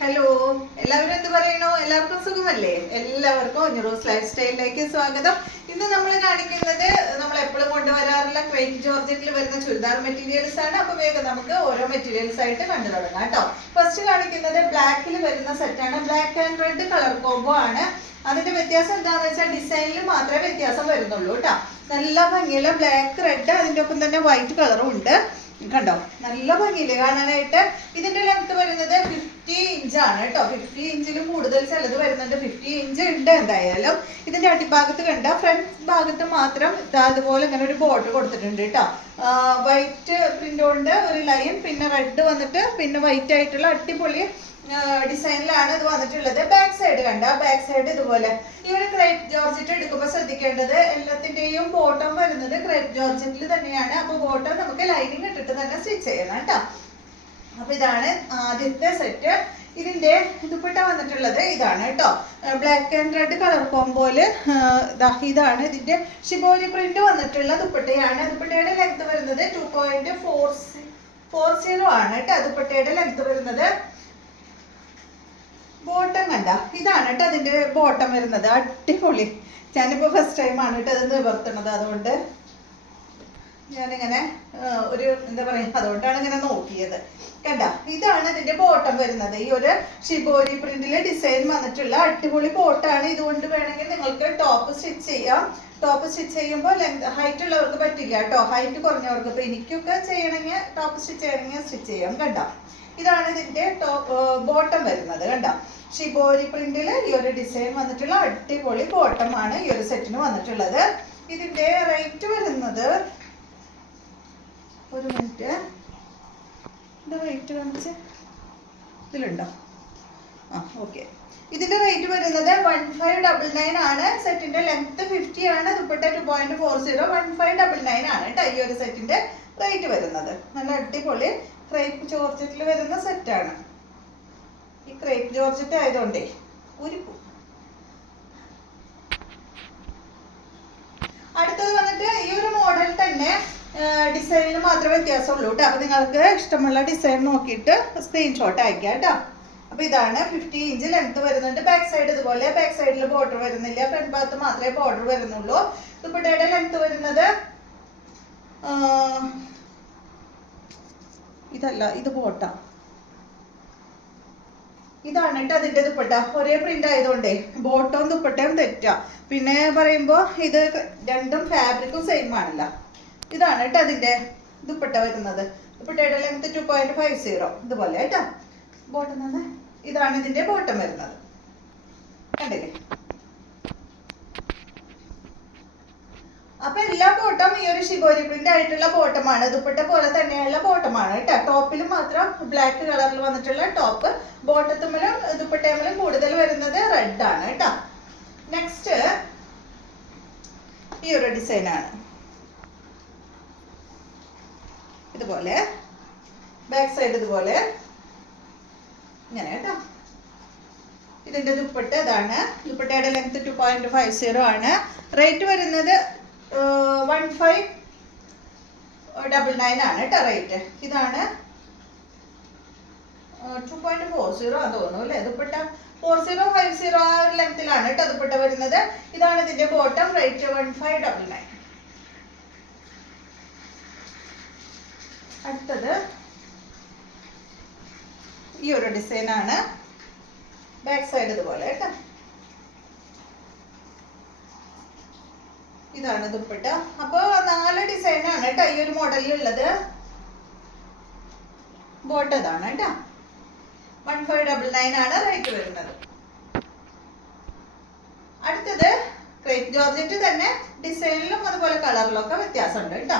Hello, എല്ലാവരും എന്ത് പറയണോ? എല്ലാവർക്കും സുഖമല്ലേ? എല്ലാവർക്കും ഒഞ്ഞറോസ് ലൈഫ് സ്റ്റൈലിലേക്ക് സ്വാഗതം. ഇന്ന് നമ്മൾ കാണിക്കുന്നത് നമ്മൾ എപ്പോഴും കൊണ്ടുവരാറുള്ള ക്രേപ്പ് ജോർജറ്റിൽ വരുന്ന ചുരിദാർ മെറ്റീരിയൽസ് ആണ്. അപ്പൊ വേഗം നമുക്ക് ഓരോ മെറ്റീരിയൽസ് ആയിട്ട് കണ്ടു തുടങ്ങാം കേട്ടോ. ഫസ്റ്റ് കാണിക്കുന്നത് ബ്ലാക്കിൽ വരുന്ന സെറ്റാണ്. Black and red colour combo ആണ്. അതിന്റെ വ്യത്യാസം എന്താണെന്ന് വെച്ചാൽ ഡിസൈനിൽ മാത്രമേ വ്യത്യാസം വരുന്നുള്ളൂ കേട്ടോ. നല്ല ഭംഗിയുള്ള ബ്ലാക്ക് റെഡ്, അതിൻ്റെ ഒപ്പം തന്നെ വൈറ്റ് കളറും ഉണ്ട്. കണ്ടോ, നല്ല ഭംഗിയില്ലേ കാണാനായിട്ട്. ഇതിന്റെ ലെങ്ത് വരുന്നത് 50 ഇഞ്ചാണ് കേട്ടോ. 50 ഇഞ്ചിലും കൂടുതൽ ചിലത് വരുന്നുണ്ട്. 50 ഇഞ്ച് ഉണ്ട് എന്തായാലും. ഇതിന്റെ അടിഭാഗത്ത് കണ്ട ഫ്രണ്ട് ഭാഗത്ത് മാത്രം അതുപോലെ ഇങ്ങനെ ഒരു ബോർഡർ കൊടുത്തിട്ടുണ്ട് കേട്ടോ. വൈറ്റ് പ്രിന്റ് കൊണ്ട് ഒരു ലൈൻ, പിന്നെ റെഡ് വന്നിട്ട് പിന്നെ വൈറ്റ് ആയിട്ടുള്ള അടിപൊളി ഡിസൈനിലാണ് ഇത് വന്നിട്ടുള്ളത്. ബാക്ക് സൈഡ് കണ്ട, ബാക്ക് സൈഡ് ഇതുപോലെ. ഈ ഒരു ക്രേപ്പ് ജോർജറ്റ് എടുക്കുമ്പോൾ ശ്രദ്ധിക്കേണ്ടത് എല്ലാത്തിന്റെയും ബോട്ടം വരുന്നത് ക്രേപ്പ് ജോർജറ്റിൽ തന്നെയാണ്. അപ്പൊ ബോട്ടം നമുക്ക് ലൈനിങ് ഇട്ടിട്ട് തന്നെ സ്റ്റിച്ച് ചെയ്യണം കേട്ടോ. അപ്പൊ ഇതാണ് ആദ്യത്തെ സെറ്റ്. ഇതിന്റെ ദുപ്പട്ട വന്നിട്ടുള്ളത് ഇതാണ് കേട്ടോ. ബ്ലാക്ക് ആൻഡ് റെഡ് കളർ കോംബോയില് ഇതാണ് ഇതിന്റെ ഷിബോരി പ്രിന്റ് വന്നിട്ടുള്ള ദുപ്പട്ടയാണ്. ദുപ്പട്ടയുടെ ലെങ്ത് വരുന്നത് 2.40 ആണ് കേട്ടോ. ദുപ്പട്ടയുടെ ലെങ്ത് വരുന്നത്. ബോട്ടം കണ്ട, ഇതാണ് കേട്ടോ അതിന്റെ ബോട്ടം വരുന്നത്. അടിപൊളി. ഞാനിപ്പോ ഫസ്റ്റ് ടൈം ആണ് കേട്ടോ അത് നിവർത്തുന്നത്, അതുകൊണ്ട് ഞാനിങ്ങനെ ഒരു എന്താ പറയാ, അതുകൊണ്ടാണ് ഇങ്ങനെ നോക്കിയത്. കണ്ട, ഇതാണ് ഇതിന്റെ ബോട്ടം വരുന്നത്. ഈ ഒരു ഷിബോരി പ്രിന്റിലെ ഡിസൈൻ വന്നിട്ടുള്ള അടിപൊളി ബോട്ടാണ്. ഇതുകൊണ്ട് വേണമെങ്കിൽ നിങ്ങൾക്ക് ടോപ്പ് സ്റ്റിച്ച് ചെയ്യാം. ടോപ്പ് സ്റ്റിച്ച് ചെയ്യുമ്പോൾ ഹൈറ്റ് ഉള്ളവർക്ക് പറ്റില്ല കേട്ടോ. ഹൈറ്റ് കുറഞ്ഞവർക്ക്, ഇപ്പൊ എനിക്കൊക്കെ ചെയ്യണമെങ്കിൽ ടോപ്പ് സ്റ്റിച്ച് ചെയ്യണമെങ്കിൽ സ്റ്റിച്ച് ചെയ്യാം. കണ്ട, ഇതാണ് ഇതിന്റെ ബോട്ടം വരുന്നത്. കണ്ട, ഷിബോരി പ്രിന്റിൽ ഈ ഒരു ഡിസൈൻ വന്നിട്ടുള്ള അടിപൊളി ബോട്ടമാണ് ഈ ഒരു സെറ്റിന് വന്നിട്ടുള്ളത്. ഇതിന്റെ റേറ്റ് വരുന്നത്, ഒരു മിനിറ്റ്, ഇതിന്റെ റേറ്റ് കാണിച്ച് ഇതിലുണ്ടോ? ഓക്കെ. ഇതിന്റെ റേറ്റ് വരുന്നത് 1599 ആണ്. സെറ്റിന്റെ ലെങ്ത് 50 ആണ്. ദുപ്പട്ട 2.40, 1599 ആണ് കേട്ടോ ഈ ഒരു സെറ്റിന്റെ റേറ്റ് വരുന്നത്. നല്ല അടിപൊളി ക്രേപ്പ് ജോർജറ്റിൽ വരുന്ന സെറ്റാണ്. ഈ ക്രേപ്പ് ജോർജറ്റ് ആയതുകൊണ്ടേ ഉരുപ്പു. അടുത്തത് വന്നിട്ട് ഈ ഒരു മോഡൽ തന്നെ ഡിസൈനിൽ മാത്രമേ വ്യത്യാസമുള്ളൂ കേട്ടോ. അപ്പൊ നിങ്ങൾക്ക് ഇഷ്ടമുള്ള ഡിസൈൻ നോക്കിയിട്ട് സ്ക്രീൻഷോട്ട് അയക്കാം കേട്ടോ. അപ്പൊ ഇതാണ് 50 ഇഞ്ച് ലെങ്ത് വരുന്നുണ്ട്. ബാക്ക് സൈഡ് ഇതുപോലെ. ബാക്ക് സൈഡിൽ ബോർഡർ വരുന്നില്ല, ഫ്രണ്ട് ഭാഗത്ത് മാത്രമേ ബോർഡർ വരുന്നുള്ളൂ. ദുപ്പട്ടയുടെ ലെങ്ത് വരുന്നത് ഇതല്ല, ഇത് ബോട്ടാ. ഇതാണ് കേട്ടോ അതിന്റെ ദുപ്പട്ട. ഒരേ പ്രിന്റ് ആയതുകൊണ്ടേ ബോട്ടവും ദുപ്പട്ടയും തെറ്റാ. പിന്നെ പറയുമ്പോ ഇത് രണ്ടും ഫാബ്രിക്കും സെയിം ആണല്ല. ഇതാണ് കേട്ടോ അതിന്റെ ദുപ്പട്ട വരുന്നത്. ദുപ്പട്ടയുടെ ലെങ്ത് 2.50 ഇതുപോലെ കേട്ടോ. ബോട്ടം തന്നെ ഇതാണ് ഇതിന്റെ ബോട്ടം വരുന്നത്. കണ്ടില്ലേ? അപ്പൊ എല്ലാ ബോട്ടം ഈ ഒരു ഷിബോരി പ്രിന്റ് ആയിട്ടുള്ള ബോട്ടമാണ്. ദുപ്പട്ട പോലെ തന്നെയുള്ള ബോട്ടമാണ് കേട്ടോ. ടോപ്പിൽ മാത്രം ബ്ലാക്ക് കളറിൽ വന്നിട്ടുള്ള ടോപ്പ്. ബോട്ടത്തുമ്മലും ദുപ്പട്ടയുമ്മലും കൂടുതൽ വരുന്നത് റെഡ് ആണ് കേട്ടോ. നെക്സ്റ്റ് ഈ ഒരു ഡിസൈൻ ആണ്. ഇതുപോലെ ബാക്ക് സൈഡ് ഇതുപോലെ ഇങ്ങനെ കേട്ടോ. ഇതിന്റെ ദുപ്പട്ട ഇതാണ്. ദുപ്പട്ടയുടെ ലെങ്ത് 2.50 ആണ്. റേറ്റ് വരുന്നത് 1599 ആണ് കേട്ടോ റേറ്റ്. ഇതാണ് 2.40 ആണെന്ന് തോന്നുന്നു അല്ലേ. ദുപ്പട്ട 4050 ആ ഒരു ലെങ്ത്തിലാണ് കേട്ടോ ദുപ്പട്ട വരുന്നത്. ഇതാണ് ഇതിന്റെ ബോട്ടം. റേറ്റ് 1599. അടുത്തത് ഈ ഒരു ഡിസൈൻ ആണ്. ബാക്ക് സൈഡ് ഇതുപോലെ കേട്ടോ. ഇതാണ് ദുപ്പട്ട. അപ്പൊ 4 ഡിസൈൻ ആണ് കേട്ടോ ഈ ഒരു മോഡലിൽ ഉള്ളത്. ബോട്ടം ഇതാണ് കേട്ടോ. 1599 ആണ് റേറ്റ് വരുന്നത്. അടുത്തത് ക്രേപ്പ് ജോർജറ്റ് തന്നെ. ഡിസൈനിലും അതുപോലെ കളറിലും ഒക്കെ വ്യത്യാസമുണ്ട് കേട്ടോ.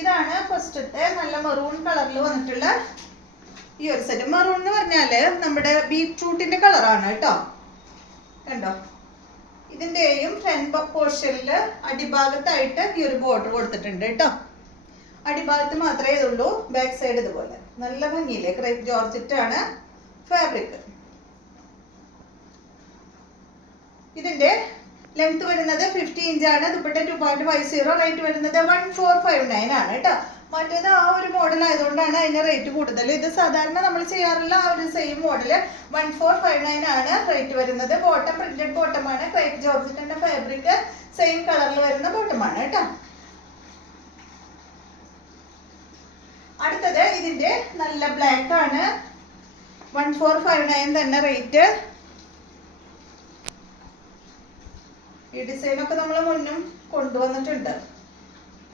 ഇതാണ് ഫസ്റ്റത്തെ നല്ല മെറൂൺ കളറിൽ വന്നിട്ടുള്ള ഈ ഒരു സെറ്റ്. മെറൂൺ എന്ന് പറഞ്ഞാല് നമ്മുടെ ബീറ്റ്റൂട്ടിന്റെ കളറാണ് കേട്ടോ. കണ്ടോ, ഇതിന്റെയും ഫ്രണ്ട് പോർഷനില് അടിഭാഗത്തായിട്ട് ഈ ഒരു ബോർഡർ കൊടുത്തിട്ടുണ്ട് കേട്ടോ. അടിഭാഗത്ത് മാത്രമേ ഇതുള്ളൂ. ബാക്ക് സൈഡ് ഇതുപോലെ. നല്ല ഭംഗിയില്ലേ. ക്രേപ്പ് ജോർജറ്റ് ആണ് ഫാബ്രിക്. ഇതിന്റെ ലെങ്ത് വരുന്നത് 50 ഇഞ്ചാണ്. ദുപ്പട്ട 2.50. റേറ്റ് വരുന്നത് 1459 ആണ് കേട്ടോ. മറ്റേത് ആ ഒരു മോഡൽ ആയതുകൊണ്ടാണ് അതിന്റെ റേറ്റ് കൂടുതൽ. ഇത് സാധാരണ നമ്മൾ ചെയ്യാറുള്ള ആ ഒരു സെയിം മോഡല് 1459 ആണ് റേറ്റ് വരുന്നത്. ബോട്ടം പ്രിന്റഡ് ബോട്ടമാണ്, ക്രേപ്പ് ജോർജറ്റിന്റെ ഫാബ്രിക്, സെയിം കളറിൽ വരുന്ന ബോട്ടമാണ് കേട്ടോ. അടുത്തത് ഇതിന്റെ നല്ല ബ്ലാക്ക് ആണ്, 1459 തന്നെ റേറ്റ്. ഈ ഡിസൈൻ ഒക്കെ നമ്മൾ മുന്നും കൊണ്ടുവന്നിട്ടുണ്ട്.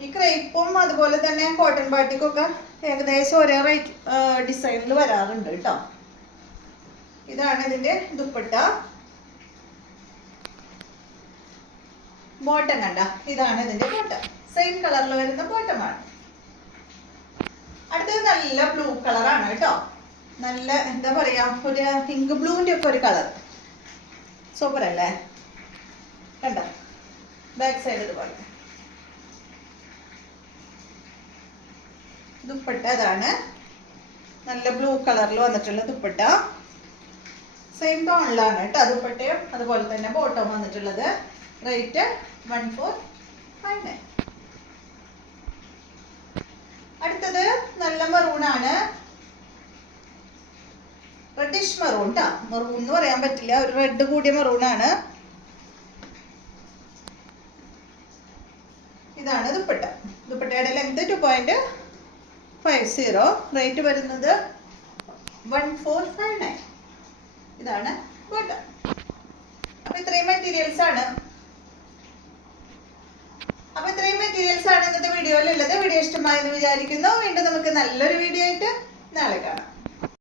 ഈ ക്രേപ്പും അതുപോലെ തന്നെ കോട്ടൺ ബാട്ടിക്കും ഒക്കെ ഏകദേശം ഒരേ റേറ്റ് ഡിസൈനിൽ വരാറുണ്ട് കേട്ടോ. ഇതാണ് ഇതിന്റെ ദുപ്പട്ട. ബോട്ടം കണ്ട, ഇതാണ് ഇതിന്റെ ബോട്ടം, സെയിം കളറിൽ വരുന്ന ബോട്ടമാണ്. അടുത്തത് നല്ല ബ്ലൂ കളറാണ് കേട്ടോ. നല്ല എന്താ പറയാ, ഒരു പിങ്ക് ബ്ലൂവിന്റെ ഒക്കെ ഒരു കളർ. സൂപ്പർ അല്ലേ? കണ്ട ബാക്ക് സൈഡ് ഇതുപോലെ. ദുപ്പട്ട അതാണ്, നല്ല ബ്ലൂ കളറിൽ വന്നിട്ടുള്ള ദുപ്പട്ട. സെയിം ടോണിലാണ് കേട്ടോ ദുപ്പട്ടയും അതുപോലെ തന്നെ ബോട്ടം വന്നിട്ടുള്ളത്. റേറ്റ് 1459. അടുത്തത് നല്ല മെറൂൺ ആണ്, റെഡിഷ് മെറൂൺ ട്ടാ. മെറൂൺ എന്ന് പറയാൻ പറ്റില്ല, ഒരു റെഡ് കൂടിയ മെറൂൺ ആണ്. ഇതാണ് ദുപ്പട്ട. ദുപ്പട്ടയുടെ ലെങ്ത് 2.50. റേറ്റ് വരുന്നത് 1459. ഇതാണ് ബോട്ടം. അപ്പൊ ഇത്രയും മെറ്റീരിയൽസ് ആണ് ഇന്നത്തെ വീഡിയോയിലുള്ളത്. വീഡിയോ ഇഷ്ടമായെന്ന് വിചാരിക്കുന്നു. വീണ്ടും നമുക്ക് നല്ലൊരു വീഡിയോ ആയിട്ട് നാളെ കാണാം.